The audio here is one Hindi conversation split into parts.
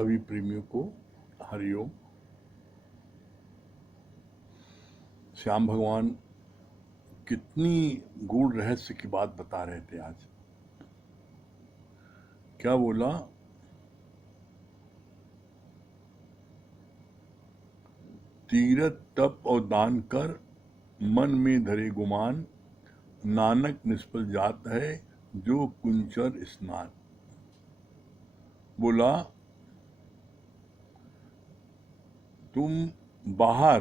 सभी प्रेमियों को हरिओम। श्याम भगवान कितनी गूढ़ रहस्य की बात बता रहे थे आज। क्या बोला? तीरथ तप और दान कर, मन में धरे गुमान, नानक निष्फल जात है जो कुंचर स्नान। बोला तुम बाहर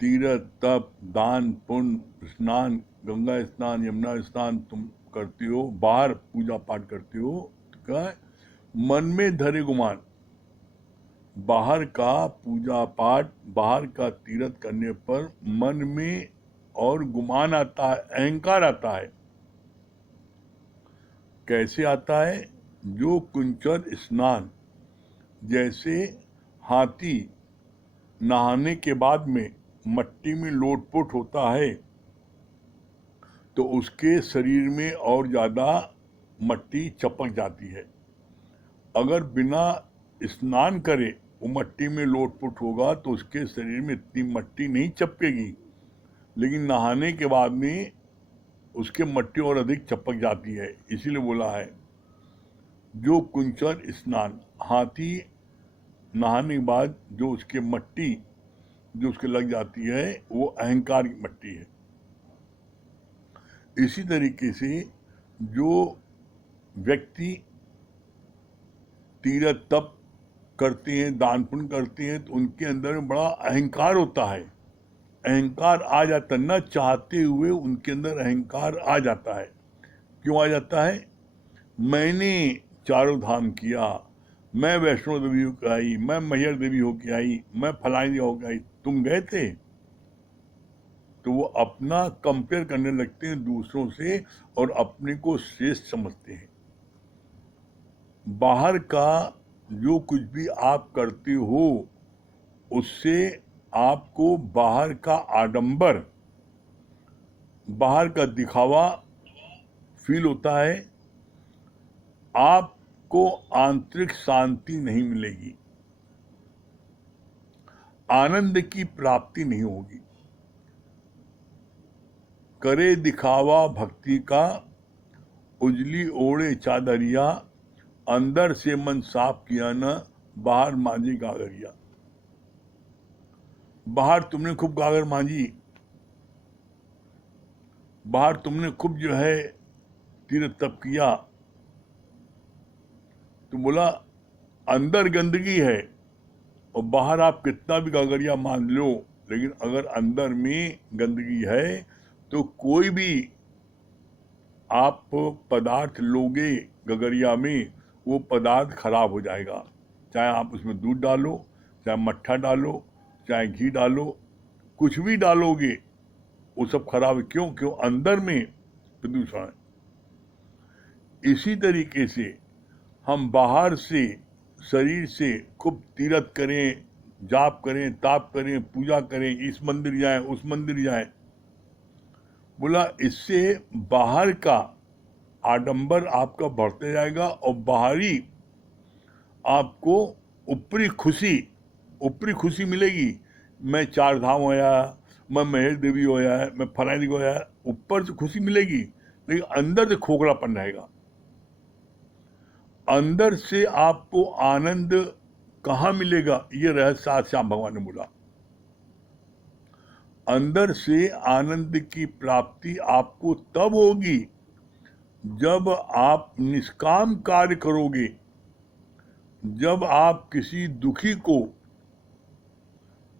तीरथ तप दान पुण्य स्नान, गंगा स्नान यमुना स्नान तुम करती हो, बाहर पूजा पाठ करती हो, तो क्या है? मन में धरे गुमान। बाहर का पूजा पाठ, बाहर का तीर्थ करने पर मन में और गुमान आता है, अहंकार आता है। कैसे आता है? जो कुंचर स्नान, जैसे हाथी नहाने के बाद में मट्टी में लोटपोट होता है तो उसके शरीर में और ज्यादा मट्टी चपक जाती है। अगर बिना स्नान करे वो मट्टी में लोटपोट होगा तो उसके शरीर में इतनी मट्टी नहीं चपकेगी, लेकिन नहाने के बाद में उसके मट्टी और अधिक चपक जाती है। इसीलिए बोला है जो कुंचर स्नान, हाथी नहाने के बाद जो उसके मट्टी जो उसके लग जाती है वो अहंकार की मट्टी है। इसी तरीके से जो व्यक्ति तीरथ तप करते हैं, दान पुण्य करते हैं, तो उनके अंदर में बड़ा अहंकार होता है। अहंकार आ जाता है, न चाहते हुए उनके अंदर अहंकार आ जाता है। क्यों आ जाता है? मैंने चारों धाम किया, मैं वैष्णो देवी होकर आई, मैं मैहर देवी होकर आई, मैं फलानी होकर आई। तुम गए थे? तो वो अपना कंपेयर करने लगते हैं दूसरों से और अपने को श्रेष्ठ समझते हैं। बाहर का जो कुछ भी आप करते हो उससे आपको बाहर का आडंबर, बाहर का दिखावा फील होता है, आपको आंतरिक शांति नहीं मिलेगी, आनंद की प्राप्ति नहीं होगी। करे दिखावा भक्ति का, उजली ओढ़े चादरिया, अंदर से मन साफ किया न, बाहर मांझी गागरिया। बाहर तुमने खूब गागर मांझी, बाहर तुमने खूब जो है तीर्थ तप किया, तो बोला अंदर गंदगी है और बाहर आप कितना भी गागरिया मान लो, लेकिन अगर अंदर में गंदगी है तो कोई भी आप पदार्थ लोगे गगरिया में, वो पदार्थ खराब हो जाएगा। चाहे आप उसमें दूध डालो, चाहे मट्ठा डालो, चाहे घी डालो, कुछ भी डालोगे वो सब खराब है। क्यों? क्यों? अंदर में प्रदूषण है। इसी तरीके से हम बाहर से, शरीर से खूब तीर्थ करें, जाप करें, ताप करें, पूजा करें, इस मंदिर जाएं, उस मंदिर जाएं, बोला इससे बाहर का आडंबर आपका बढ़ते जाएगा और बाहरी आपको ऊपरी खुशी मिलेगी। मैं चार धाम होया, मैं मैहर देवी होया, मैं फलानी होया, ऊपर से खुशी मिलेगी, लेकिन अंदर से खोखलापन रहेगा। अंदर से आपको आनंद कहाँ मिलेगा? ये रहस्य आज श्याम भगवान ने बोला। अंदर से आनंद की प्राप्ति आपको तब होगी जब आप निष्काम कार्य करोगे, जब आप किसी दुखी को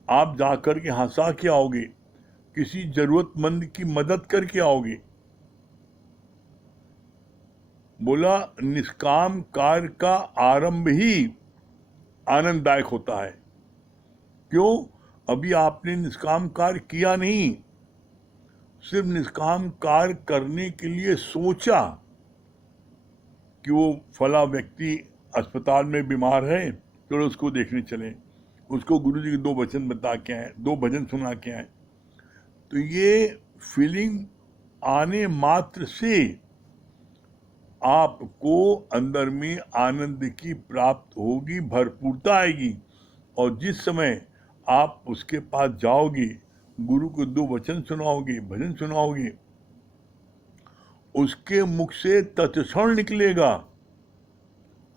आप जाकर के हंसा के आओगे, किसी जरूरतमंद की मदद करके आओगे। बोला निष्काम कार्य का आरंभ ही आनंददायक होता है। क्यों? अभी आपने निष्काम कार्य किया नहीं, सिर्फ निष्काम कार्य करने के लिए सोचा कि वो फला व्यक्ति अस्पताल में बीमार है, चलो उसको देखने चलें, उसको गुरु जी के 2 वचन बता के आए, 2 भजन सुना के आए। तो ये फीलिंग आने मात्र से आपको अंदर में आनंद की प्राप्त होगी, भरपूरता आएगी। और जिस समय आप उसके पास जाओगे, गुरु को 2 वचन सुनाओगे, भजन सुनाओगे, उसके मुख से तत्क्षण निकलेगा,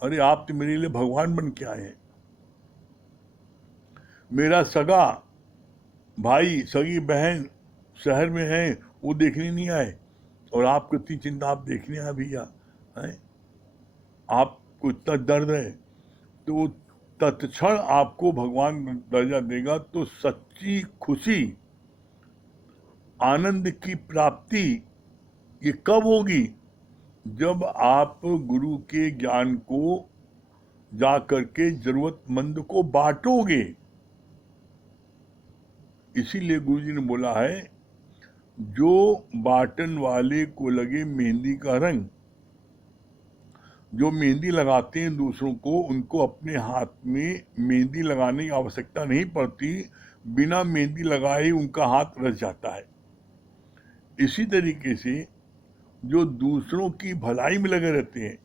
अरे आप तो मेरे लिए भगवान बन के आए हैं। मेरा सगा भाई, सगी बहन शहर में है, वो देखने नहीं आए, और आपको इतनी चिंता, आप देखने आए भैया, हैं? आपको इतना दर्द है, तो तत्क्षण आपको भगवान दर्जा देगा। तो सच्ची खुशी, आनंद की प्राप्ति ये कब होगी? जब आप गुरु के ज्ञान को जा करके जरूरतमंद को बांटोगे। इसीलिए गुरु जी ने बोला है, जो बांटन वाले को लगे मेहंदी का रंग, जो मेहंदी लगाते हैं दूसरों को, उनको अपने हाथ में मेहंदी लगाने की आवश्यकता नहीं पड़ती, बिना मेहंदी लगाए उनका हाथ रच जाता है। इसी तरीके से जो दूसरों की भलाई में लगे रहते हैं,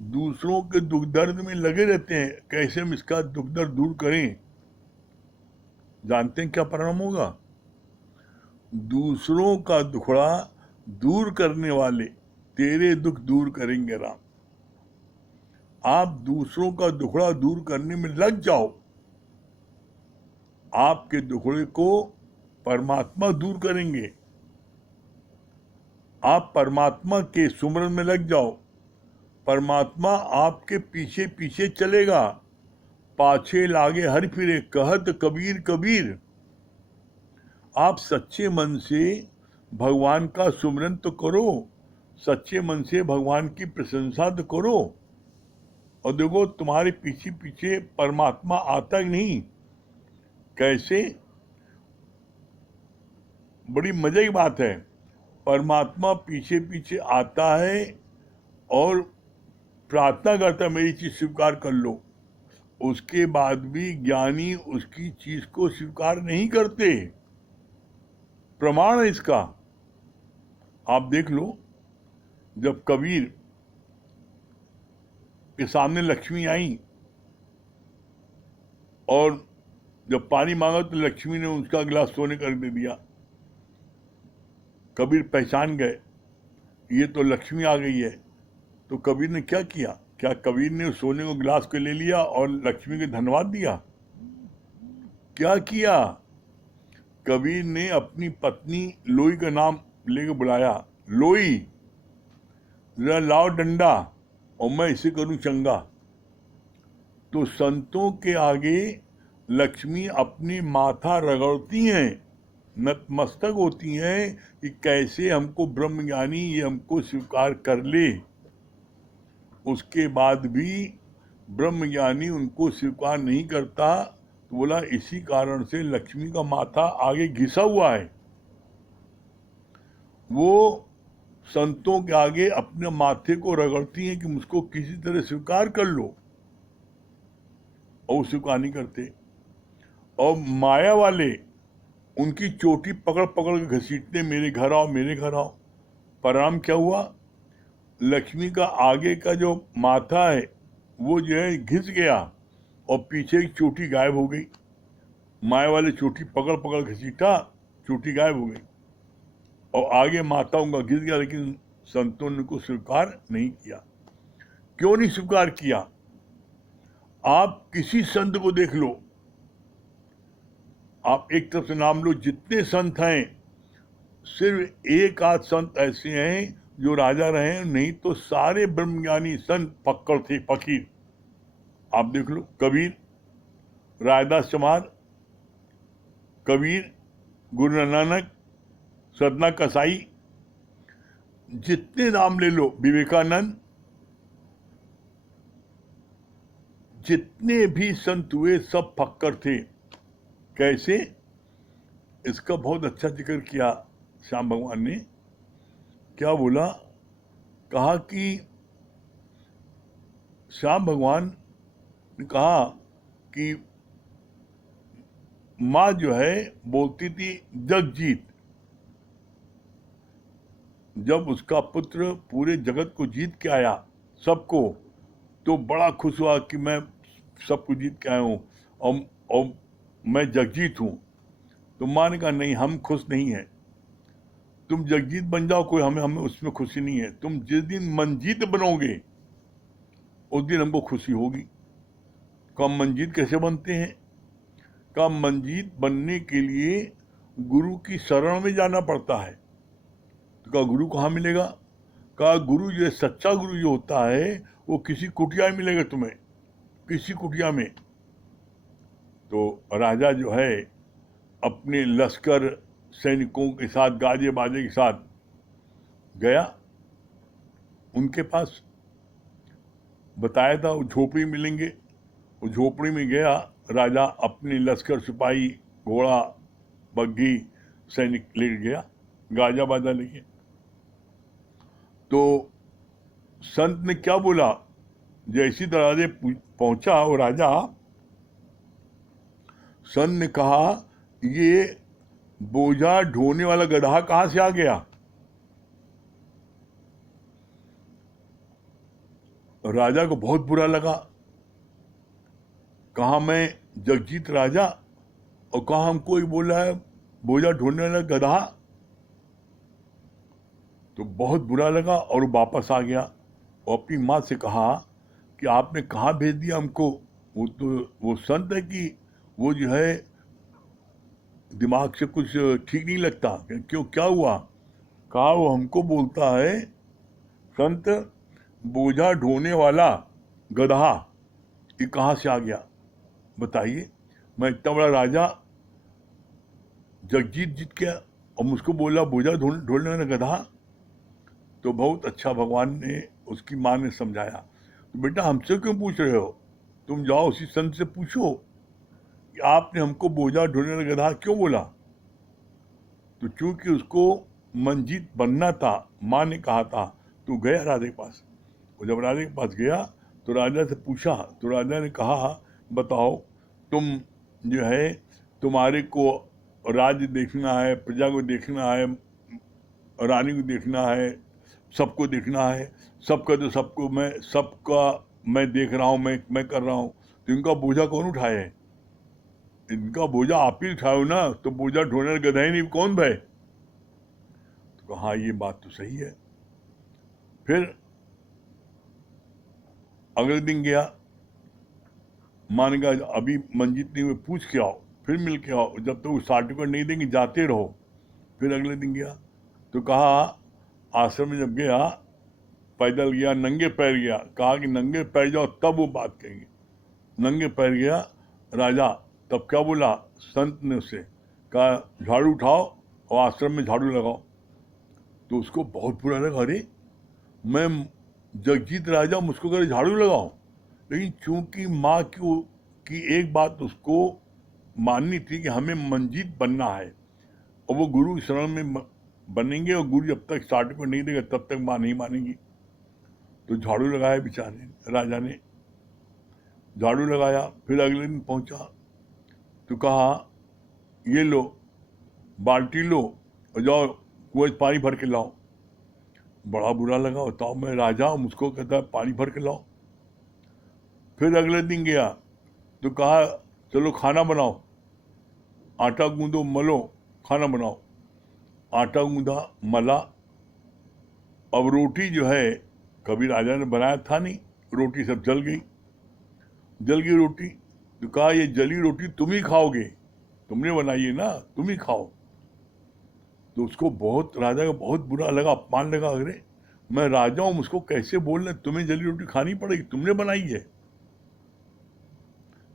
दूसरों के दुख दर्द में लगे रहते हैं, कैसे हम इसका दुख दर्द दूर करें, जानते हैं क्या परिणाम होगा? दूसरों का दुखड़ा दूर करने वाले तेरे दुख दूर करेंगे राम। आप दूसरों का दुखड़ा दूर करने में लग जाओ, आपके दुखड़े को परमात्मा दूर करेंगे। आप परमात्मा के सुमरन में लग जाओ, परमात्मा आपके पीछे पीछे चलेगा। पाछे लागे हर फिरे, कहत कबीर कबीर। आप सच्चे मन से भगवान का सुमरन तो करो, सच्चे मन से भगवान की प्रशंसा तो करो, और देखो तुम्हारे पीछे पीछे परमात्मा आता ही नहीं। कैसे? बड़ी मजे की बात है, परमात्मा पीछे पीछे आता है और प्रार्थना करता, मेरी चीज स्वीकार कर लो। उसके बाद भी ज्ञानी उसकी चीज को स्वीकार नहीं करते। प्रमाण है इसका, आप देख लो। जब कबीर के सामने लक्ष्मी आई और जब पानी मांगा तो लक्ष्मी ने उसका गिलास सोने कर दे दिया। कबीर पहचान गए, ये तो लक्ष्मी आ गई है। तो कबीर ने क्या किया? क्या कबीर ने सोने को गिलास को ले लिया और लक्ष्मी को धन्यवाद दिया? क्या किया? कबीर ने अपनी पत्नी लोई का नाम लेकर बुलाया, लोई जरा लाओ डंडा और मैं इसे करूं चंगा। तो संतों के आगे लक्ष्मी अपनी माथा रगड़ती हैं, नतमस्तक होती हैं कि कैसे हमको ब्रह्मज्ञानी ये हमको स्वीकार कर ले। उसके बाद भी ब्रह्मज्ञानी उनको स्वीकार नहीं करता, तो बोला इसी कारण से लक्ष्मी का माथा आगे घिसा हुआ है। वो संतों के आगे अपने माथे को रगड़ती हैं कि मुझको किसी तरह स्वीकार कर लो, और स्वीकार नहीं करते। और माया वाले उनकी चोटी पकड़ पकड़ के घसीटते, मेरे घर आओ मेरे घर आओ। परिणाम क्या हुआ? लक्ष्मी का आगे का जो माथा है वो जो है घिस गया और पीछे की चोटी गायब हो गई। माया वाले चोटी पकड़ पकड़ घसीटा, चोटी गायब हो गई और आगे माथा उनका घिस गया, लेकिन संतों ने उनको स्वीकार नहीं किया। क्यों नहीं स्वीकार किया? आप किसी संत को देख लो, आप एक तरफ से नाम लो, जितने संत हैं सिर्फ एक आध संत ऐसे हैं जो राजा रहे, नहीं तो सारे ब्रह्मज्ञानी संत फक्कड़ थे, फकीर। आप देख लो, कबीर, रायदास चमार, कबीर, गुरु नानक, सदना कसाई, जितने नाम ले लो, विवेकानंद, जितने भी संत हुए सब फक्कड़ थे। कैसे? इसका बहुत अच्छा जिक्र किया श्याम भगवान ने। क्या बोला? कहा कि श्याम भगवान ने कहा कि माँ जो है बोलती थी जगजीत, जब उसका पुत्र पूरे जगत को जीत के आया, सबको, तो बड़ा खुश हुआ कि मैं सबको जीत के आया हूँ और मैं जगजीत हूँ। तो माँ ने कहा नहीं, हम खुश नहीं हैं, तुम जगजीत बन जाओ, कोई हमें हमें उसमें खुशी नहीं है, तुम जिस दिन मंजीत बनोगे उस दिन हमको खुशी होगी। कहा मंजीत कैसे बनते हैं? कहा मंजीत बनने के लिए गुरु की शरण में जाना पड़ता है। तो कहा गुरु कहाँ मिलेगा? कहा गुरु जो सच्चा गुरु जो होता है वो किसी कुटिया में मिलेगा तुम्हें, किसी कुटिया में। तो राजा जो है अपने लश्कर सैनिकों के साथ, गाजे बाजे के साथ गया उनके पास, बताया था वो झोपड़ी मिलेंगे। वो झोपड़ी में गया राजा, अपने लश्कर सिपाही, घोड़ा, बग्घी, सैनिक ले गया, गाजा बाजा लेके। तो संत ने क्या बोला? जैसी दरवाजे पहुंचा वो राजा, संत ने कहा ये बोझा ढोने वाला गधा कहां से आ गया? राजा को बहुत बुरा लगा। कहा मैं जगजीत राजा, और कहा हमको ही बोला है बोझा ढोने वाला गधा। तो बहुत बुरा लगा और वो वापस आ गया और अपनी माँ से कहा कि आपने कहाँ भेज दिया हमको? वो संत है कि वो जो है दिमाग से कुछ ठीक नहीं लगता, क्यों, क्या हुआ? कहा वो हमको बोलता है संत बोझा ढोने वाला गधा ये कहाँ से आ गया बताइए? मैं इतना बड़ा राजा जगजीत जीत गया और मुझको बोला बोझा ढोने वाला गधा। तो बहुत अच्छा भगवान ने, उसकी माँ ने समझाया, तो बेटा हमसे क्यों पूछ रहे हो, तुम जाओ उसी संत से पूछो कि आपने हमको बोझा ढोने वाला गधा क्यों बोला। तो चूंकि उसको मंजीत बनना था, माँ ने कहा था, तो गया राजा के पास। और जब राजा के पास गया तो राजा से पूछा, तो राजा ने कहा बताओ, तुम जो है तुम्हारे को राज्य देखना है, प्रजा को देखना है, रानी को देखना है, सबको देखना है, सबका तो सबका मैं देख रहा हूँ, मैं कर रहा हूँ, तो इनका बोझा कौन उठाए? इनका बोझा आप ही उठाओ ना, तो बोझा ढोने गधा ही नहीं, कौन भाई? तो हाँ ये बात तो सही है। फिर अगले दिन गया, माँ ने कहा अभी मंजीत नहीं हुए, पूछ के आओ, फिर मिल के आओ, जब तक वो सर्टिफिकेट नहीं देंगे जाते रहो। फिर अगले दिन गया तो कहा, आश्रम में जब गया पैदल गया, नंगे पैर गया, कहा कि नंगे पैर जाओ तब वो बात कहेंगे। नंगे पैर गया राजा, तब क्या बोला संत ने उससे? कहा झाड़ू उठाओ और आश्रम में झाड़ू लगाओ। तो उसको बहुत बुरा लगा, अरे मैं जगजीत राजा, मुझको करे झाड़ू लगाओ। लेकिन चूंकि माँ की एक बात उसको माननी थी कि हमें मंजीत बनना है और वो गुरु की शरण में बनेंगे, और गुरु जब तक सर्टिफिकेट नहीं देगा तब तक माँ नहीं मानेगी। तो झाड़ू लगाया बेचारे राजा ने, झाड़ू लगाया। फिर अगले दिन पहुंचा तो कहा ये लो बाल्टी लो और जाओ कुएं पानी भर के लाओ। बड़ा बुरा लगा, बताओ मैं राजा हूं, मुझको कहता है पानी भर के लाओ। फिर अगले दिन गया तो कहा चलो खाना बनाओ, आटा गूंदो, मलो, खाना बनाओ। आटा गूंदा, मला। अब रोटी जो है कभी राजा ने बनाया था नहीं, रोटी सब जल गई रोटी। तो कहा ये जली रोटी तुम ही खाओगे, तुमने बनाई है ना, तुम ही खाओ। तो उसको बहुत, राजा का बहुत बुरा लगा, अपमान लगा, अरे मैं राजा हूं, मुझको कैसे बोल रहे, तुम्हें जली रोटी खानी पड़ेगी, तुमने बनाई है।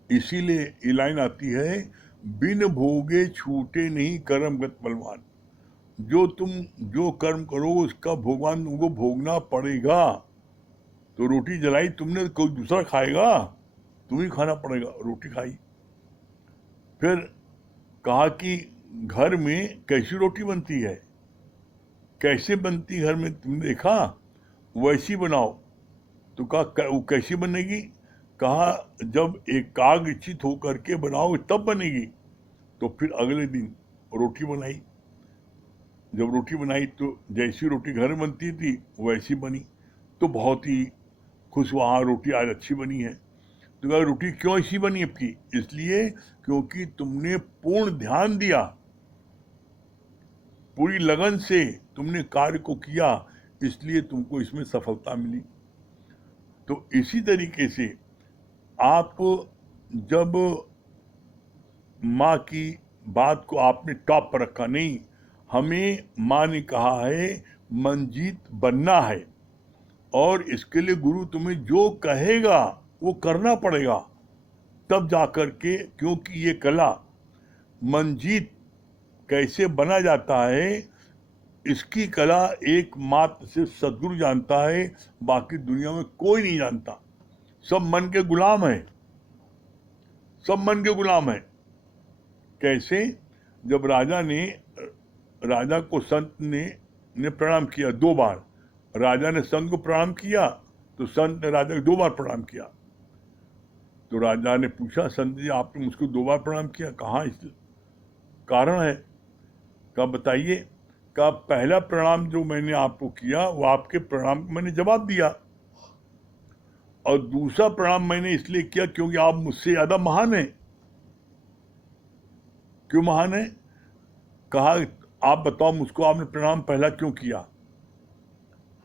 इसीलिए ये लाइन आती है, बिन भोगे छूटे नहीं कर्मगत बलवान। जो कर्म करो उसका भगवान तुमको भोगना पड़ेगा। तो रोटी जलाई तुमने, कोई दूसरा खाएगा? तुम ही खाना पड़ेगा। रोटी खाई। फिर कहा कि घर में कैसी रोटी बनती है, कैसे बनती घर में तुमने देखा, वैसी बनाओ। तो कहा वो कैसी बनेगी? कहा जब एकाग्रचित होकर के बनाओ तब बनेगी। तो फिर अगले दिन रोटी बनाई, जब रोटी बनाई तो जैसी रोटी घर में बनती थी वैसी बनी, तो बहुत ही खुश, वहाँ रोटी आज अच्छी बनी है। तो कहा रोटी क्यों ऐसी बनी आपकी? इसलिए क्योंकि तुमने पूर्ण ध्यान दिया, पूरी लगन से तुमने कार्य को किया, इसलिए तुमको इसमें सफलता मिली। तो इसी तरीके से आप जब माँ की बात को आपने टॉप पर रखा, नहीं, हमें माँ ने कहा है मंजीत बनना है, और इसके लिए गुरु तुम्हें जो कहेगा वो करना पड़ेगा, तब जाकर के, क्योंकि ये कला मंजीत कैसे बना जाता है, इसकी कला एकमात्र सिर्फ सदगुरु जानता है, बाकी दुनिया में कोई नहीं जानता। सब मन के गुलाम है, सब मन के गुलाम है। कैसे? जब राजा को संत ने प्रणाम किया 2 बार, राजा ने संत को प्रणाम किया तो संत ने राजा को 2 बार प्रणाम किया। तो राजा ने पूछा, संत जी आपने मुझको 2 बार प्रणाम किया, कहाँ इस कारण है? कहा बताइए। कहा पहला प्रणाम जो मैंने आपको किया वो आपके प्रणाम को मैंने जवाब दिया, और दूसरा प्रणाम मैंने इसलिए किया क्योंकि आप मुझसे ज्यादा महान हैं। क्यों महान है? कहा आप बताओ मुझको, आपने प्रणाम पहला क्यों किया?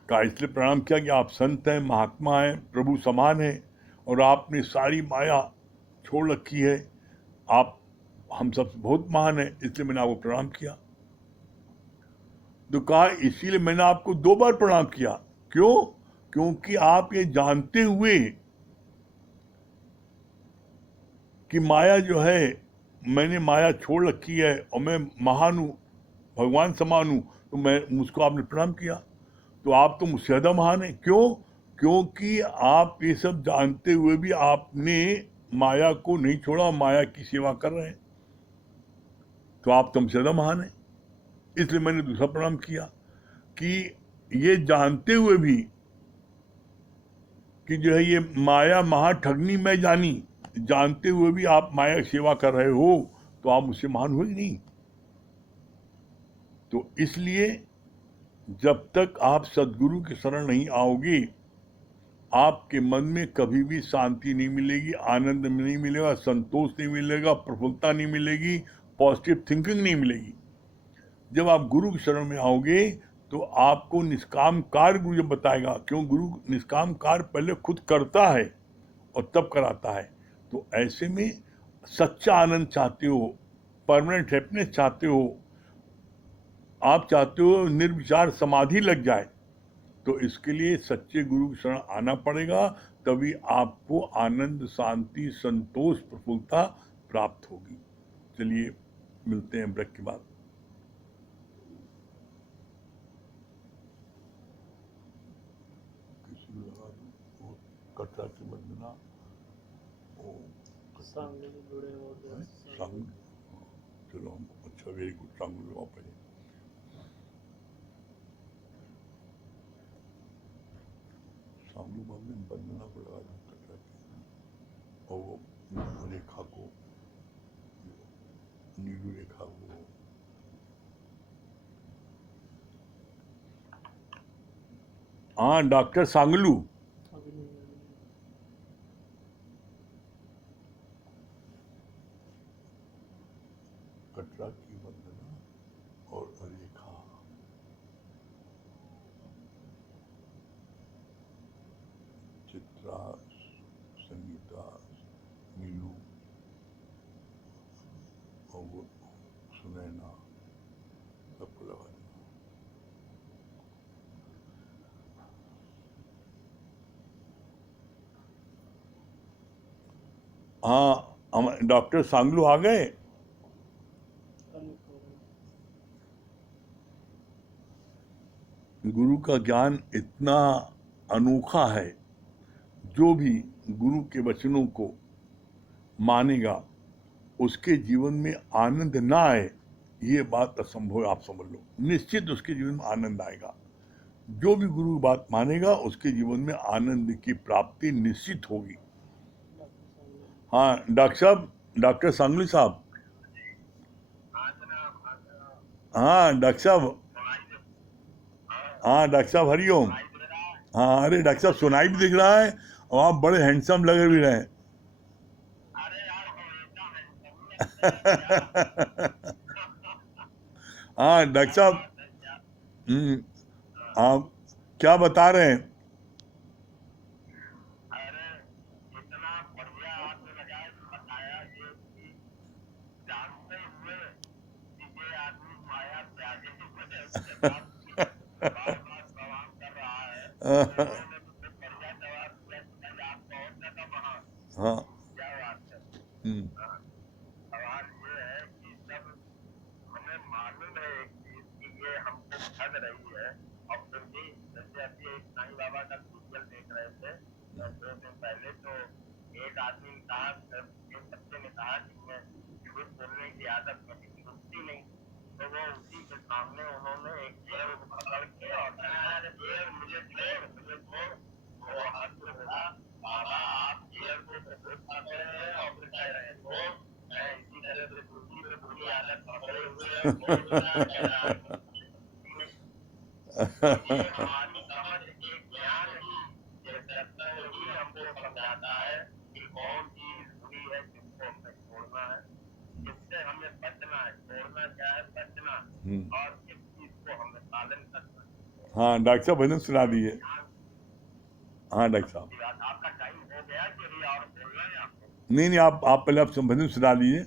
कहा इसलिए प्रणाम किया कि आप संत हैं, महात्मा हैं, प्रभु समान हैं, और आपने सारी माया छोड़ रखी है, आप हम सबसे बहुत महान है, इसलिए मैंने आपको प्रणाम किया। तो कहा इसीलिए मैंने आपको 2 बार प्रणाम किया। क्यों? क्योंकि आप ये जानते हुए कि माया जो है, मैंने माया छोड़ रखी है और मैं महान हूँ, भगवान समान हूँ, तो मुझको आपने प्रणाम किया, तो आप तो मुझसे ज्यादा महान है। क्यों? क्योंकि आप ये सब जानते हुए भी आपने माया को नहीं छोड़ा, माया की सेवा कर रहे हैं, तो आप तुमसे ज्यादा महान है। इसलिए मैंने दूसरा प्रणाम किया कि ये जानते हुए भी कि जो है ये माया महा ठगनी मैं जानी, जानते हुए भी आप माया की सेवा कर रहे हो, तो आप मुझसे महान हुए नहीं। तो इसलिए जब तक आप सदगुरु के शरण नहीं आओगे, आपके मन में कभी भी शांति नहीं मिलेगी, आनंद नहीं मिलेगा, संतोष नहीं मिलेगा, प्रफुल्लता नहीं मिलेगी, पॉजिटिव थिंकिंग नहीं मिलेगी। जब आप गुरु की शरण में आओगे तो आपको निष्काम कार्य गुरु जब बताएगा, क्यों गुरु निष्काम कार्य पहले खुद करता है और तब कराता है। तो ऐसे में सच्चा आनंद चाहते हो, परमानेंट हैप्पीनेस चाहते हो, आप चाहते हो निर्विचार समाधि लग जाए, तो इसके लिए सच्चे गुरु की शरण आना पड़ेगा, तभी आपको आनंद, शांति, संतोष, प्रफुल्लता प्राप्त होगी। चलिए मिलते हैं ब्रेक के बाद। कटरा की बंदना चलो हम, अच्छा वेरी गुड, सांगली वहाँ पे सांगली में बंदना को लगा दूँ कटरा की, और वो रेखा को, नीलू रेखा को, हाँ डॉक्टर सांगलू, कटरा की वंदना और रेखा, चित्रा, संगीता, नीलू और वो सुनैना, सबको लगा देना। हाँ हम डॉक्टर सांगलू आ गए। गुरु का ज्ञान इतना अनोखा है, जो भी गुरु के वचनों को मानेगा उसके जीवन में आनंद ना आए, ये बात असंभव है, आप समझ लो। निश्चित उसके जीवन में आनंद आएगा। जो भी गुरु की बात मानेगा उसके जीवन में आनंद की प्राप्ति निश्चित होगी। हाँ डॉक्टर साहब, डॉक्टर सांगली साहब, हाँ डॉक्टर साहब, हाँ डॉक्टर साहब हरिओम। हाँ अरे डॉक्टर साहब सुनाई भी दिख रहा है और आप बड़े हैंडसम लग भी रहे हैं। हाँ डॉक्टर साहब। हम्म, आप क्या बता रहे हैं? हाँ। हम्म, हम्म। हाँ डॉक्टर साहब भजन सुना दीजिए। हाँ डॉक्टर साहब। नहीं नहीं, आप पहले आप भजन सुना दीजिए।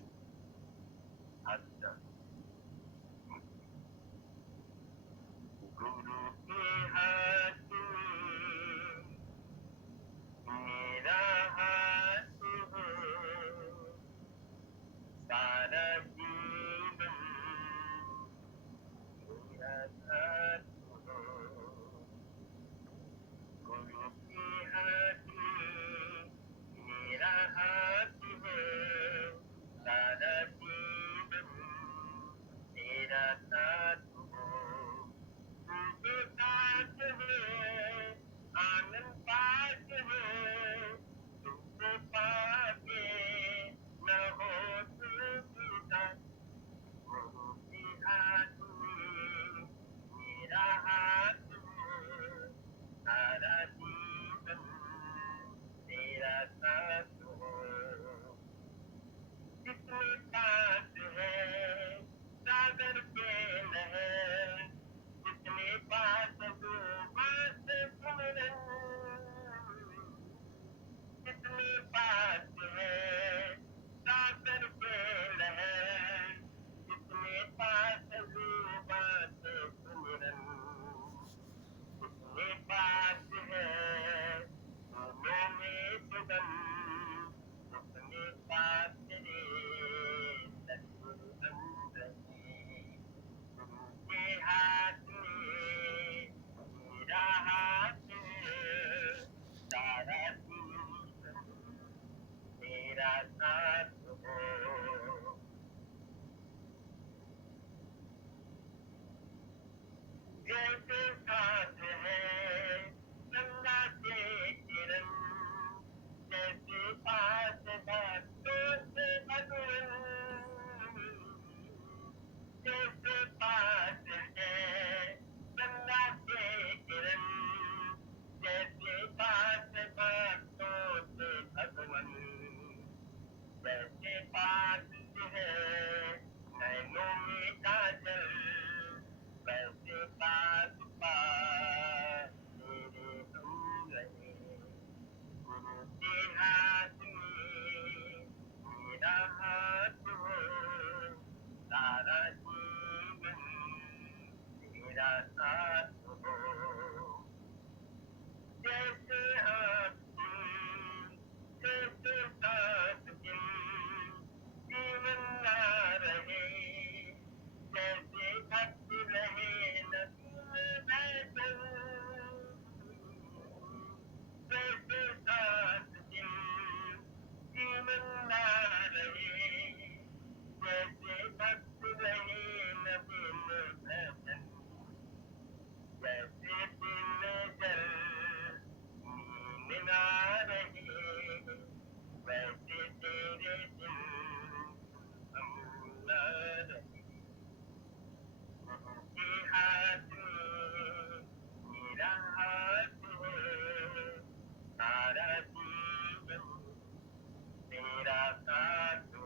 साथ हो,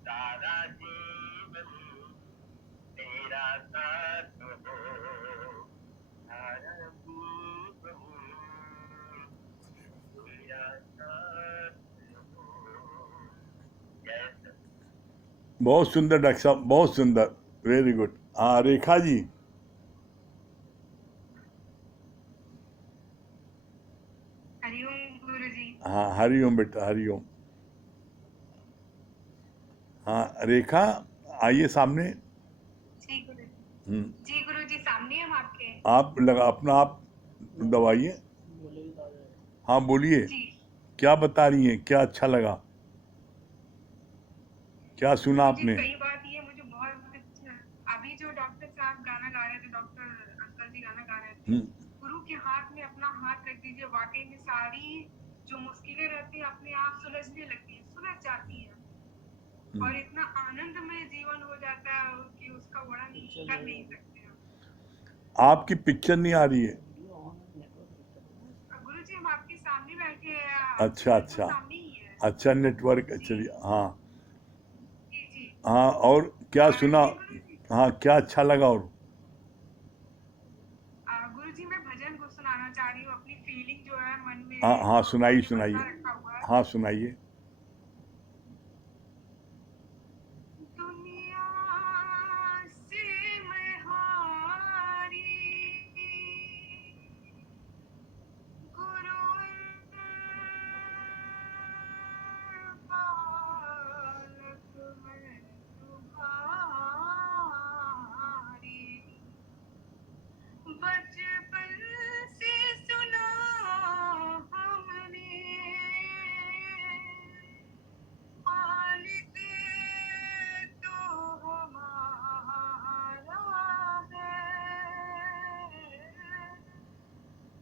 सारा जीवन तेरा साथ हो, सारा जीवन तेरा साथ हो। जैसे बहुत सुंदर डॉक्टर साहब, बहुत सुंदर, वेरी गुड। हाँ रेखा जी। हरिओम गुरु जी। हाँ हरिओम बेटा, हरिओम। हाँ रेखा, आइए सामने। जी गुरु जी। हम्म, जी गुरु जी, सामने हम आपके। आप लगा अपना आप दबाइए। हाँ बोलिए, जी क्या बता रही हैं, क्या अच्छा लगा, क्या सुना गुरु जी, आपने? कई बात ये मुझे बहुत अच्छा, अभी जो डॉक्टर साहब गाना गा रहे थे, डॉक्टर अंकल जी गाना गा रहे थे, हम्म, गुरु के हाथ में अपना हाथ रख दीजिए, वाकई में सारी जो मुश्किलें रहती हैं अपने आप सुलझने लगती हैं, सुलझ जाती हैं, और इतना आनंदमय जीवन हो जाता है कि उसका वर्णन कर नहीं सकते हम। आपकी पिक्चर नहीं आ रही है। गुरु जी, हम आपके सामने बैठे हैं, अच्छा बिल्कुल अच्छा सामने ही है। अच्छा, नेटवर्क जी चलिए। हाँ जी जी। हाँ, और क्या और सुना? जी गुरु जी, हाँ क्या अच्छा लगा? और गुरु जी, मैं भजन को सुनाना चाह रही हूँ, अपनी फीलिंग जो है मन हाँ में हाँ, जो सुनाइए मैंने बसा सुनाइए। रखा हुआ है। हाँ सुनाइए। दुनिया से मैं हारी, गुरु बालक मैं तुम्हारी, बचपन से सुना हमने, मालिक तो हमारा है,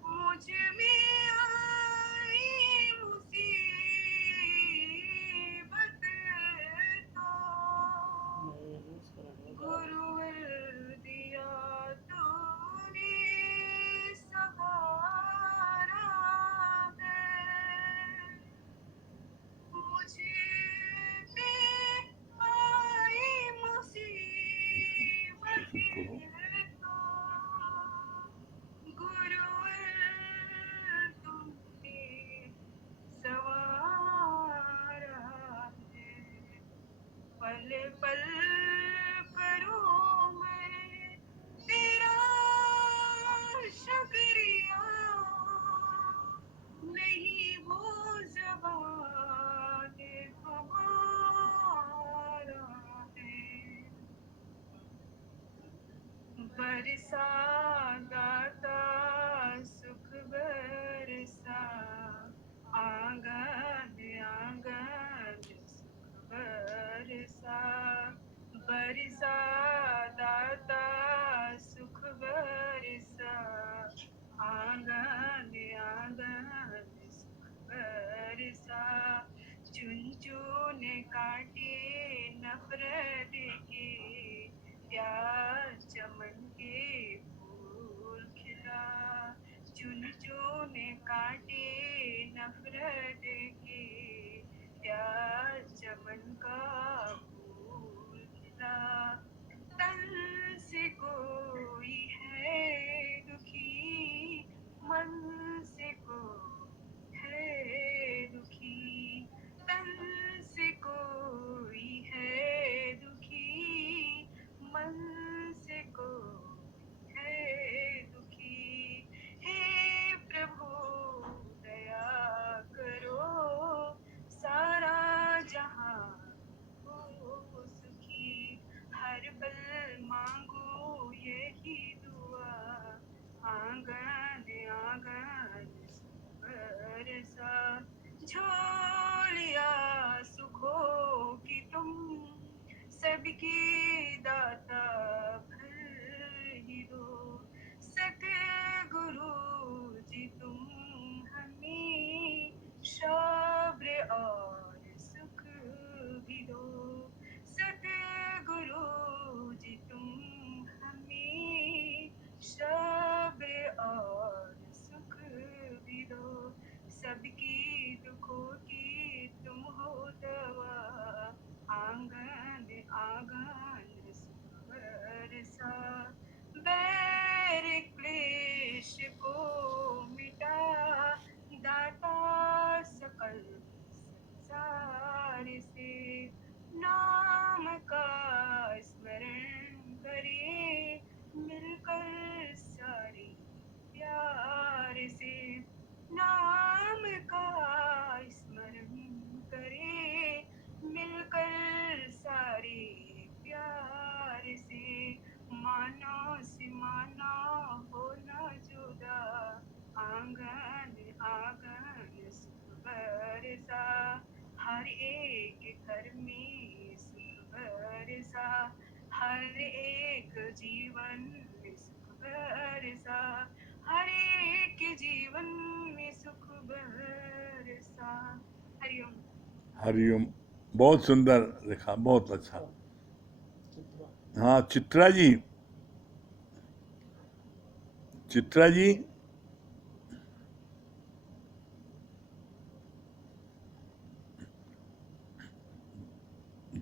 मुझ में आई मुसीबत तो गुरु दिया तूने सहारा है, मुझे में आई मुसीबत तो गुरु तुमने सवारा है, पल पल करूं मैं तेरा शुक्रिया, नहीं वो ज़बान हमारा है, बरसा दाता सुख बरसा, आंगन आंगन सुख बरसा, बरसा दाता सुख बरसा, आंगन आंगन सुख बरसा, चुन चुन काटे नफरत के, प्यार चमन के फूल खिला, चुन चुन काटे नफरत के, प्यार चमन का फूल खिला, तन से कोई है दुखी, मन से कोई है दुखी, तन से कोई है दुखी, मन से कोई है दुखी, हे प्रभु दया करो, सारा जहां हो सुखी, हर पल मांगू यही दुआ, आंगन आंगन बरसा, झोलिया सुखों की तुम सबकी दाता भर ही दो, सतगुरु जी तुम हमें सब्र और सुख भी दो, सतगुरु जी तुम हमें सब्र और सुख भी दो, सबकी दुखों की तुम हो नाम का स्मरण करे, मिलकर सारे प्यार से, माना से माना हो न जुदा, आंगन आंगन सुख बरसा, हर एक घर में सुख बरसा, हर एक जीवन में सुख बरसा, हर एक जीवन में सुख बरसा। हरिओम। हरिओम। बहुत सुंदर लिखा, बहुत अच्छा। हाँ चित्रा जी, चित्रा जी,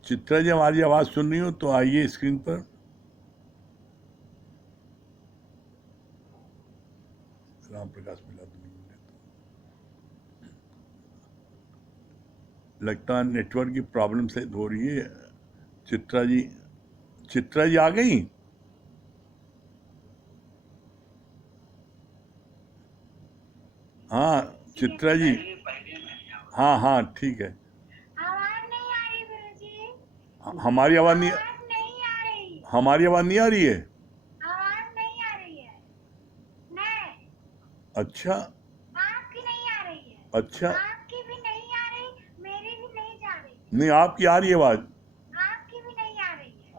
चित्रा जी हमारी आवाज सुन रही हो तो आइए स्क्रीन पर। राम प्रकाश मिला तो नहीं मिले तो लगता है नेटवर्क की प्रॉब्लम से हो रही है। चित्रा जी, चित्रा जी आ गई? हाँ चित्रा जी, हाँ हाँ ठीक है। आवाज नहीं आ रही गुरुजी, हमारी आवाज नहीं, आवाज नहीं आ रही, हमारी आवाज नहीं आ रही है? आवाज नहीं आ रही है। नहीं, अच्छा आपकी नहीं आ रही है, अच्छा, आपकी भी नहीं आ रही, मेरी भी नहीं जा रही, नहीं आपकी आ रही है आवाज। आपकी भी नहीं आ रही है।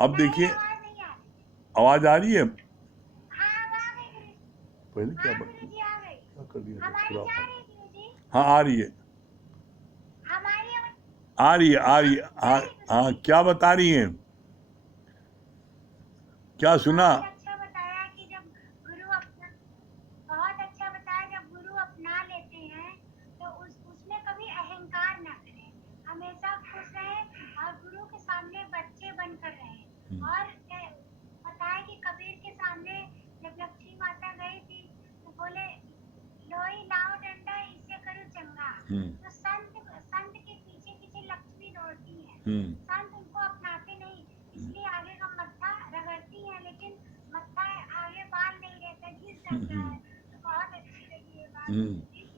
अब नहीं, देखिए आवाज नहीं आ रही। आवाज आ रही है। हाँ अब आ गई गुरुजी, पहले क्या हाँ बात गुरुजी आ गई। क्या कर दिया हमारी थोड़ा? जा रही है गुरुजी, हाँ आ रही है, हमारी आवाज आ रही है, आ रही है। हाँ हाँ, क्या बता रही हैं? क्या सुना? बहुत अच्छा बताया कि जब गुरु अपना बहुत अच्छा बताया जब गुरु अपना लेते हैं तो उसमें कभी अहंकार ना करें, हमेशा खुश रहें और गुरु के सामने बच्चे बनकर रहें। और बताया कि कबीर के सामने जब लक्ष्मी माता गई थी तो बोले लोई लाओ डंडा इससे करूँ चंगा। तो संत के पीछे पीछे लक्ष्मी दौड़ती है, संत उनको अपनाते नहीं, इसलिए आगे का मत्था रगड़ती है, लेकिन मत्था आगे बाल नहीं रहता, घिस जाता है। तो बहुत अच्छी लगी ये बात गुरुजी।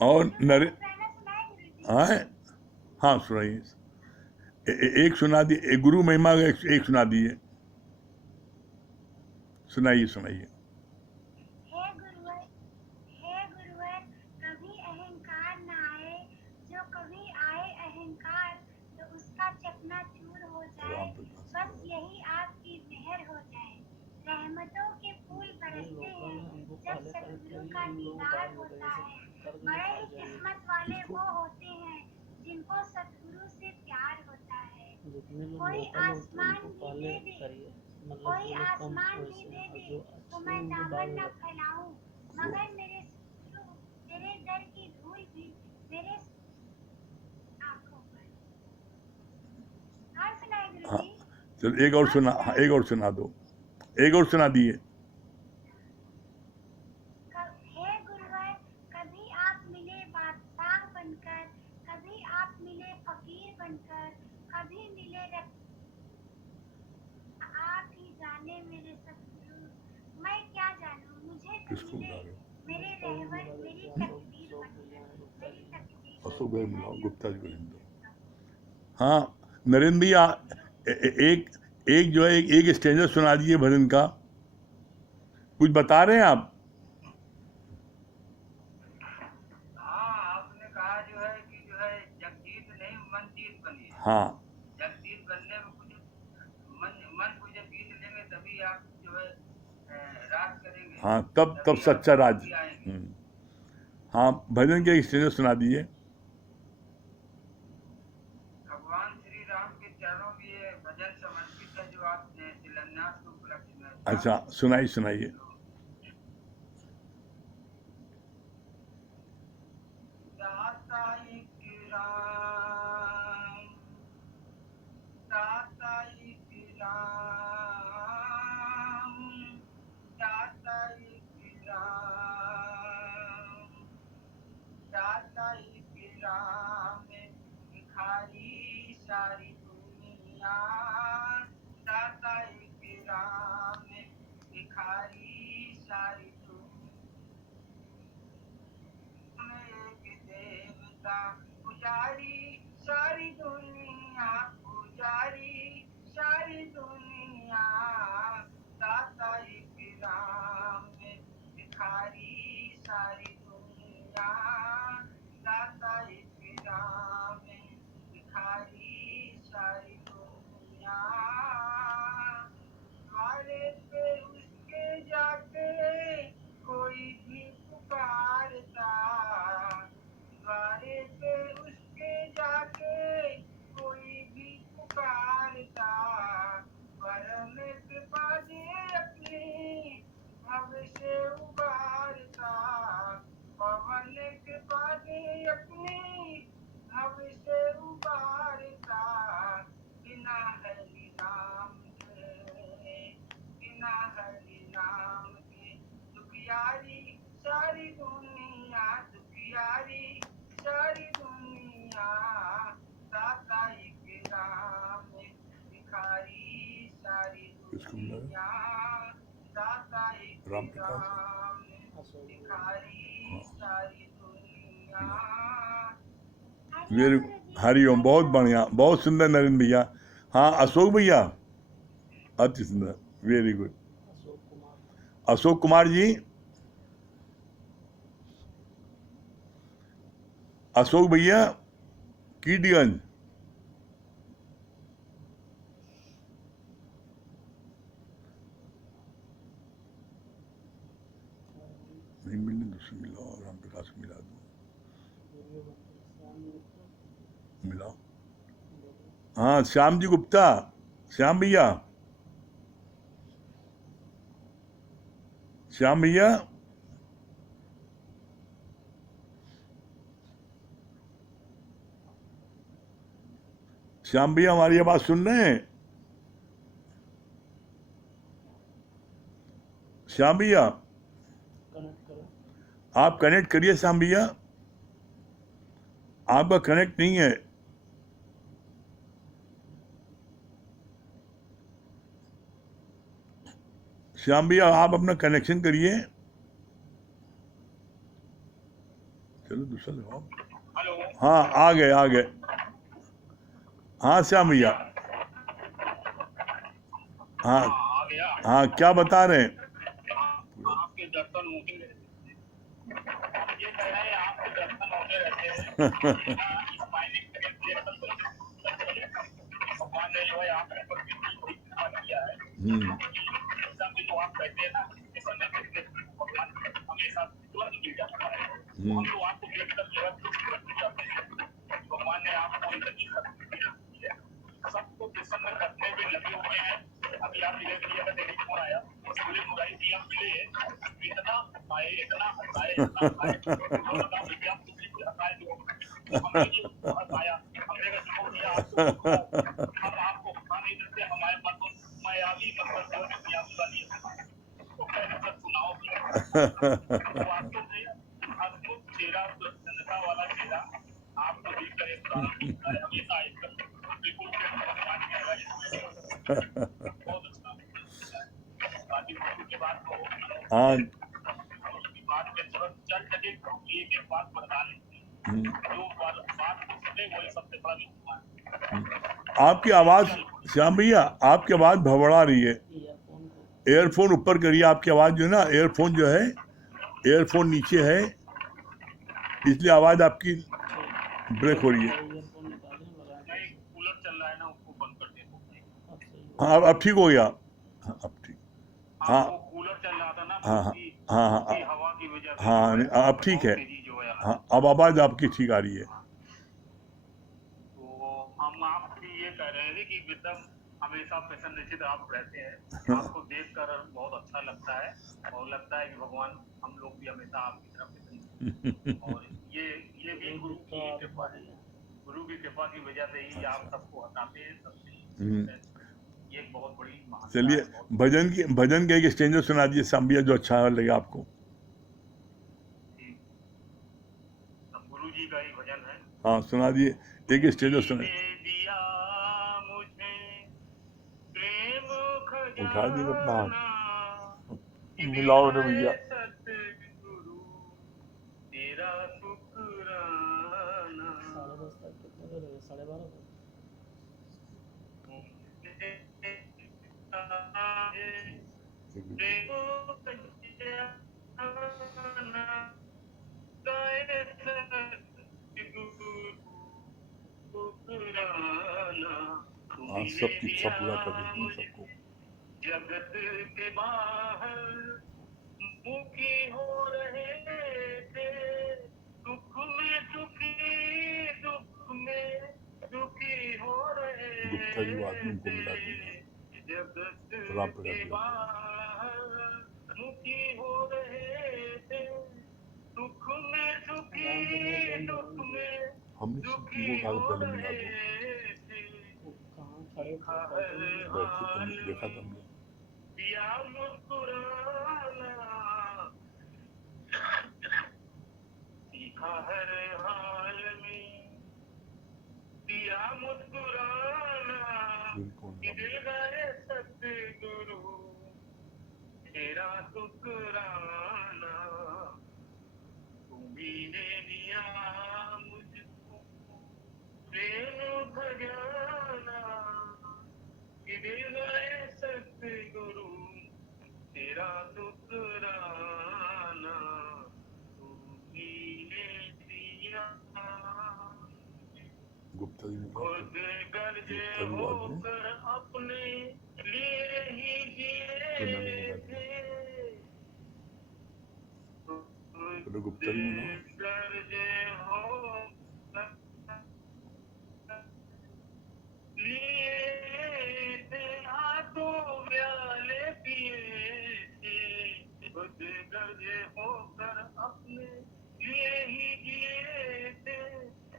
और नरे कहना सुनाए गुरुजी। हाँ हाँ सुनाइए। एक सुना दी, एक गुरु महिमा का एक सुना दीजिए, सुनाइए सुनाइए। हे गुरुवर, कभी अहंकार न आए, जो कभी आए अहंकार तो उसका चकनाचूर हो जाए, बस यही आपकी मेहर हो जाए। रहमतों के फूल बरसते हैं जब सतगुरु का दीदार होता है, बड़े ही किस्मत वाले वो होते हैं जिनको सतगुरु से प्यार होता है। कोई आसमान भी दे दे, कोई आसमान भी दे दे तो मैं दामन न फैलाऊं, मगर मेरे सतगुरु तेरे दर की धूल भी मेरे आंखों पर। और सुनाए हाँ गुरुजी। चलो एक और सुना, हाँ, एक और सुना दो, एक और सुना दिए। हे गुरुवर, कभी आप मिले बादशाह बनकर, कभी आप मिले फकीर बनकर, कभी मिले आप ही जाने मेरे सतगुरु, मैं क्या जानूं, मुझे तो किसको मिले बुला रहे हो? मेरे रहबर मेरी तकदीर बनकर, मेरी तकदीर अशोक भाई बुलाओ, मैं गुप्ता जी को लेने दो। हाँ नरेंद्र भैया, एक एक जो है एक स्टेंजर सुना दीजिए भजन का। कुछ बता रहे हैं आप? हाँ आपने कहा जो है कि जो है जगजीत नहीं मनजीत बनिए। हाँ जगजीत बनने में कुछ मन को जब जीत लेंगे तभी आप जो है राज करेंगे। हाँ, तब तभी सच्चा आपको राज। भी आएंगे। हाँ भजन के स्टेंजर सुना दीजिए। भगवान श्री राम के चरणों में ये भजन समर्पित है जो आपने शिलान्यास के उपलक्ष्य में। अच्छा सुनाइए सुनाइए। दाता एक राम, दाता एक राम, दाता एक राम, दाता एक राम, भिखारी सारी दुनिया, दाता एक राम, भिखारी सारी दुनिया। दाता पुजारी सारी दुनिया पुजारी सारी दुनिया दाता एक राम भिखारी सारी दुनिया दाता एक राम भिखारी सारी दुनिया द्वारे पे उसके जाके कोई भी पुकारता द्वारे पे उसके जाके कोई भी पुकारता परम कृपा दे अपनी भव से उबारता पवन कृपा दे अपनी भव से उबारता बिना हरि नाम के बिना हरि नाम के दुखियारी सारी दुनिया दुखियारी सारी दुनिया दाता एक राम भिखारी सारी दुनिया दाता एक राम प्रकाश। राम भिखारी सारी दुनिया वेरी हरिओम, बहुत बढ़िया, बहुत सुंदर नरेंद्र भैया। हाँ अशोक भैया, अति सुंदर, वेरी गुड। अशोक कुमार जी, अशोक भैया कीटगंज। नहीं मिलने, दूसरे मिलाओ, राम प्रकाश को मिला दो, मिलाओ। हाँ श्याम जी गुप्ता, श्याम भैया, श्याम भैया, श्याम भैया हमारी आवाज सुन रहे हैं? श्याम भैया आप कनेक्ट करिए। श्याम भैया आपका कनेक्ट नहीं है। श्याम भैया आप अपना कनेक्शन करिए। चलो दूसरा लगाओ। हेलो हाँ आ गए, आ गए। हाँ श्याम भैया, हाँ आ गया हाँ क्या बता रहे हैं? आपके दर्शन होते रहते हैं ये कह रहे हैं आपके दर्शन होते रहते हैं भगवान ने जो है आपके ऊपर कितनी कृपा किया है ऐसा भी जो आप कहते हैं ना इस समय भगवान हमेशा तुरंत मिल जाता है हम लोग आपको देखकर जो है तुरंत मिल जाते हैं भगवान ने आपको इतनी शक्ति दी है सबको प्रसन्न करने में लगे हुए हैं। अभी आप धीरे धीरे का टेलीफोन आया पूरे मुराई जी हम मिले इतना हंसाए इतना हंसाए इतना हंसाए हमने जो हंसाया हमने जो दिया हम आपको हंसा नहीं सकते हमारे पास मायावी नंबर जो है मियाँ नहीं तो पहले तक सुनाओ तो आपके अद्भुत चेहरा प्रसन्नता वाला चेहरा आपको देखकर एक हमेशा एक बिल्कुल बहुत अच्छा के बाद हाँ बात में तुरंत चल सके एक बात बता लें जो बात को सुने वही सबसे बड़ा विश्वास है। आपकी आवाज श्याम भैया, आपकी आवाज भड़बड़ा रही है। एयरफोन ऊपर करिए। आपकी आवाज जो है ना, एयरफोन जो है, एयरफोन नीचे है, इसलिए आवाज आपकी ब्रेक हो रही है। नहीं कूलर चल रहा है ना उसको बंद कर दे। हाँ अब ठीक हो गया। हाँ अब ठीक। हाँ वो कूलर चल रहा था ना हाँ उसकी हाँ हाँ उसकी हवा की वजह से हाँ जो है अब ठीक है। तेजी जो है हाँ अब आवाज आपकी ठीक आ रही है। तो हम आपसे ये कह रहे थे कि एकदम हमेशा प्रसन्नचित आप रहते हैं आपको देखकर बहुत अच्छा लगता है और लगता है कि भगवान हम लोग भी हमेशा आपकी तरफ प्रसन्न और ये भी गुरु की कृपा है। गुरु की कृपा की वजह से ही आप सबको हटाते हैं सबसे ये एक बहुत बड़ी महानता चलिए है। भजन के एक स्टेंजर सुना दिए श्याम भैया, जो अच्छा लगे आपको। गुरु जी का ही भजन है। हाँ सुना दिए, एक स्टेंजर सुना। दिया मुझे प्रेम उठा दिए अपना हाथ, खजाना मिलाओ रे भैया। सतगुरु तेरा शुक्राना हाँ, सबकी इच्छा पूरा कर देती है सबको। जगत के बाहर मुखी हो रहे थे, दुख में दुखी, दुख में दुखी हो रहे गुप्ता जी बाद में उनको मिला देना। जगत राम प्रकाश के जी। बाहर मुखी हो रहे थे, दुख में दुखी, दुख में हमने दुखी उनको हो पहले मिला दो। रहे थे। बैठे तुम देखा था हमने। दिया मुस्कुराना सीखा हर हाल में, दिया मुस्कुराना कि दिल गए सतगुरु तेरा शुक्राना, तुम्ही दिया मुझको प्रेम खजाना कि दिल गए सतगुरु तेरा शुक्राना, तुम्ही दिया गुप्ता जी ने खुद गर्जे होकर अपने लिए ही जिए थे, गुप्ता जी ने गर्जे होकर लिए थे, हाथों प्याले पिए थे, खुद गर्जे होकर अपने लिए ही जिए थे,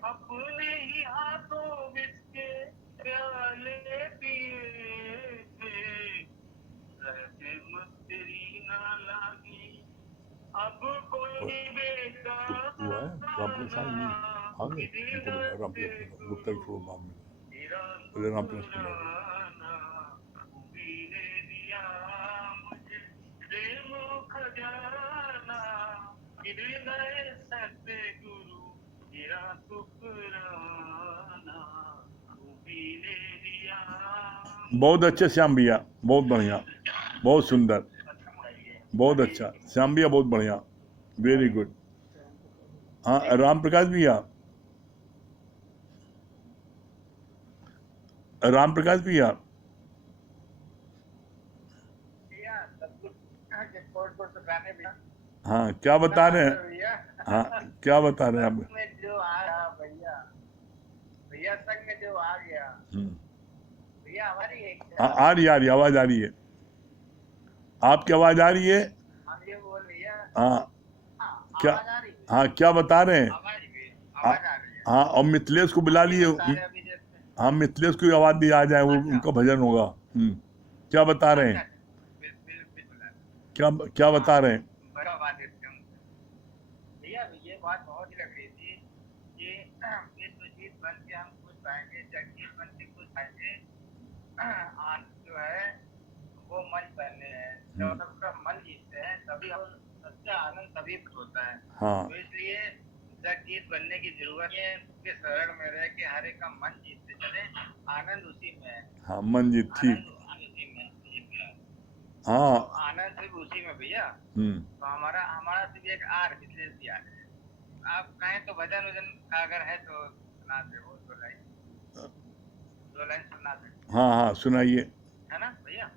अपने ही हाथों बिस्के प्याले पिए थे, रहते मस्ती ना लागी अब कोई बेकार हुआ है रामप्रकाश साहब नहीं आ गए। रामप्रकाश गुप्ता जी छोड़ो बाद में, पहले रामप्रकाश को मिला दो। बहुत अच्छे श्याम भैया, बहुत बढ़िया, बहुत सुंदर, बहुत अच्छा श्याम भैया, बहुत बढ़िया, वेरी गुड। हाँ राम प्रकाश भैया, राम प्रकाश भैया हाँ क्या बता रहे हैं? हाँ क्या बता रहे हैं आप? जो आया भैया, भैया संग में जो आ गया, भैया हमारी है क्या? हाँ आ रही आवाज आ रही है, आपकी आवाज आ रही है। हम ये बोल भैया, हाँ क्या, आवाज आ रही है? हाँ क्या बता रहे हैं? आवाज आ रही है। हाँ और मिथिलेश को बुला लिए। हाँ मिथिलेश को आवाज दी आ जाए, वो उनका भजन होगा। क्या बता रहे हैं? क्या बता रहे हैं? बड़ा बात देते हैं भैया, ये बात बहुत ही लग रही थी कि विश्वजीत बन के हम कुछ पाएंगे, जगजीत बन के कुछ पाएंगे, आज जो है वो मन बनने हैं, जब सबका मन जीतते हैं तभी हम सच्चा आनंद तभी होता है। हाँ तो इसलिए जगजीत बनने की जरूरत है कि शरण में रह के हर एक का मन जीतते चले, आनंद उसी में है। हाँ मन जीत, ठीक। आनंद उसी में है। हाँ आनंद सिर्फ उसी में भैया। तो हमारा सिर्फ एक आर मिथिलेश जी आ रहे हैं। आप कहें तो भजन वजन का अगर है तो सुना दे, वो दो लाइन सुना दे। हाँ हाँ सुनाइए। है ना भैया?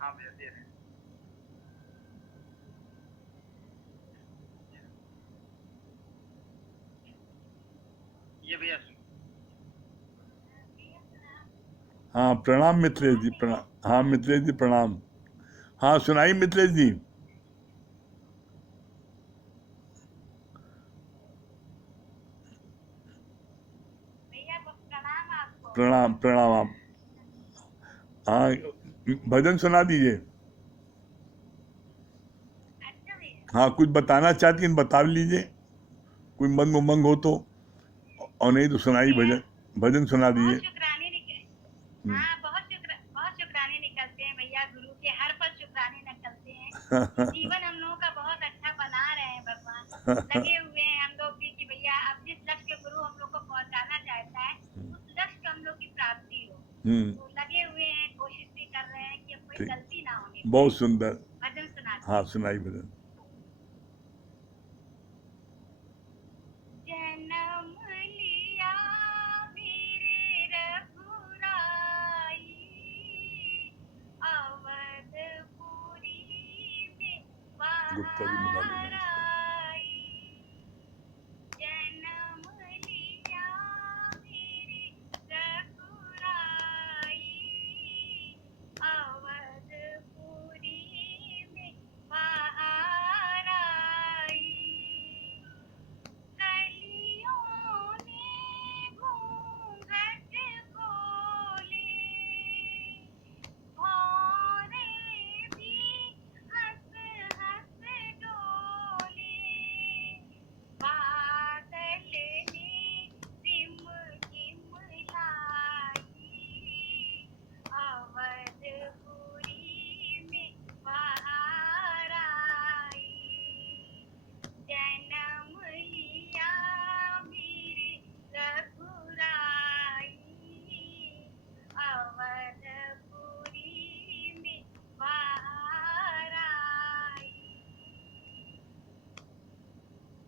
हाँ भैया दे रहे हैं। ये भैया सुन। हाँ प्रणाम मिथिलेश जी, प्रणाम। हाँ मिथिलेश जी प्रणाम। हाँ सुनाइए मिथिलेश जी। प्रणाम प्रणाम। आप हाँ भजन सुना दीजिए। हाँ कुछ बताना चाहती हैं बता लीजिए, कोई मंग उमंग हो तो, और नहीं तो सुनाइए भजन सुना दीजिए। बहुत शुक्राने निकलते हैं भैया, गुरु के हर पल शुक्राने निकलते हैं। जीवन हम लोगों का बहुत अच्छा बना रहे हैं भगवान, लगे हुए हैं हम लोग भी कि भैया अब जिस लक्ष्य गुरु हम लोग को पहुंचाना चाहता है उस लक्ष्य हम लोग की प्राप्ति हो, तो लगे हुए हैं, कोशिश भी कर रहे हैं कि कोई गलती ना होने। बहुत सुंदर भजन सुना। हाँ सुनाई भजन। गुप्ता जी बता देना। जन्म लिया मेरी रघुराई, अवधपुरी में बाहर आई। कलियों ने घूंघट खोले, भौरे भी हंस हंस डोले, बादल ने रिम झिम लाई, अवधपुरी में बाहर आई। जन्म लिया मेरे रघुराई, अवधपुरी में बाहर आई।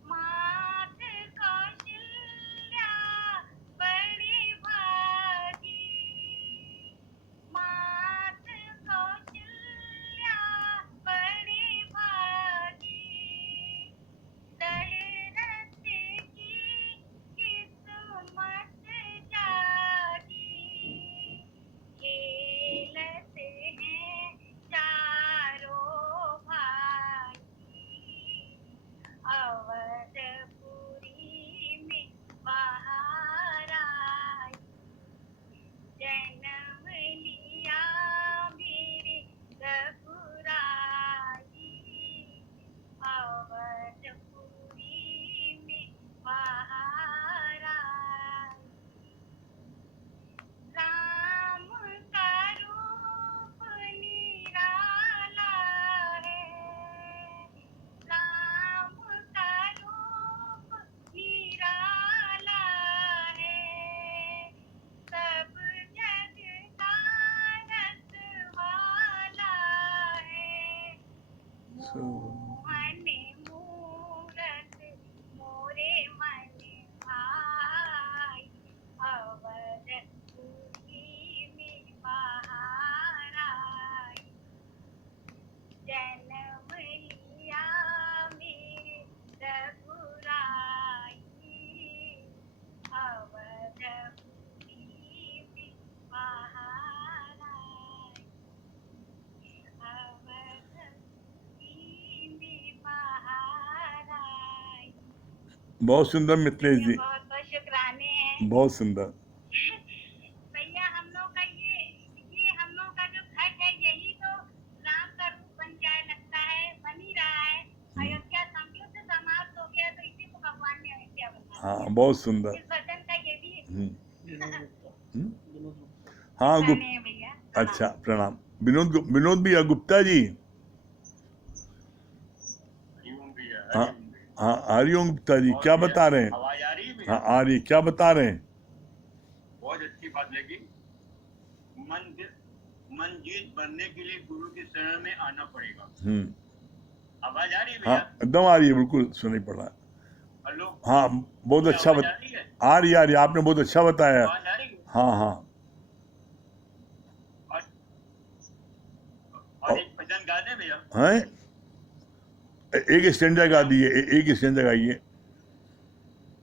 मात कौशल्या बड़ी भागी, मात कौशल्या बड़ी भागी, दशरथ की किस्मत जागी। खेलत हैं चारों भाई, अवधपुरी में बाहर आई। जन्म लिया मेरे रघुराई, अवधपुरी में बाहर आई। राम का रूप निराला है, राम का रूप निराला है, सब जग का रखवाला है। मोहन मूरत मोरे मन भाई, अवधपुरी में बाहर आई। जन्म लिया मेरे रघुराई, अवधपुरी में बाहर आई, अवधपुरी में बाहर आई। बहुत सुंदर मिथिलेश जी, बहुत बहुत शुक्राने हैं बहुत सुंदर। भैया। हम लोग का ये हम लोग का जो घट है, यही तो राम का रूप बन जाए, लगता है बन ही रहा है। अयोध्या समझो से समाप्त हो गया, तो इसी को भगवान ने अयोध्या बनाया। हाँ, बहुत सुंदर। इस वचन का ये भी हाँ, गाने हैं भैया। अच्छा, प्रणाम। विनोद भैया, गुप्ता जी। हाँ हाँ, हरिओम गुप्ता जी, क्या बता रहे हैं? आवाज आ रही है? हाँ, आ रही। क्या बता रहे हैं? बहुत अच्छी बात लगी। मन जीत बनने के लिए गुरु की शरण में आना पड़ेगा। आवाज आ रही है हाँ, भैया? एकदम आ रही है, बिल्कुल सुनाई पड़ रहा है। हेलो, हाँ, बहुत अच्छा आवाज आ रही है? आ रही है, आपने बहुत अच्छा बताया। आवाज आ रही है? हाँ हाँ, और एक भजन गा दे भैया। हैं? एक स्टैंजा गा दिए, एक स्टैंजा गाइए।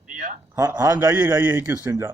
भैया हाँ हाँ, गाइए गाइए, एक स्टैंजा।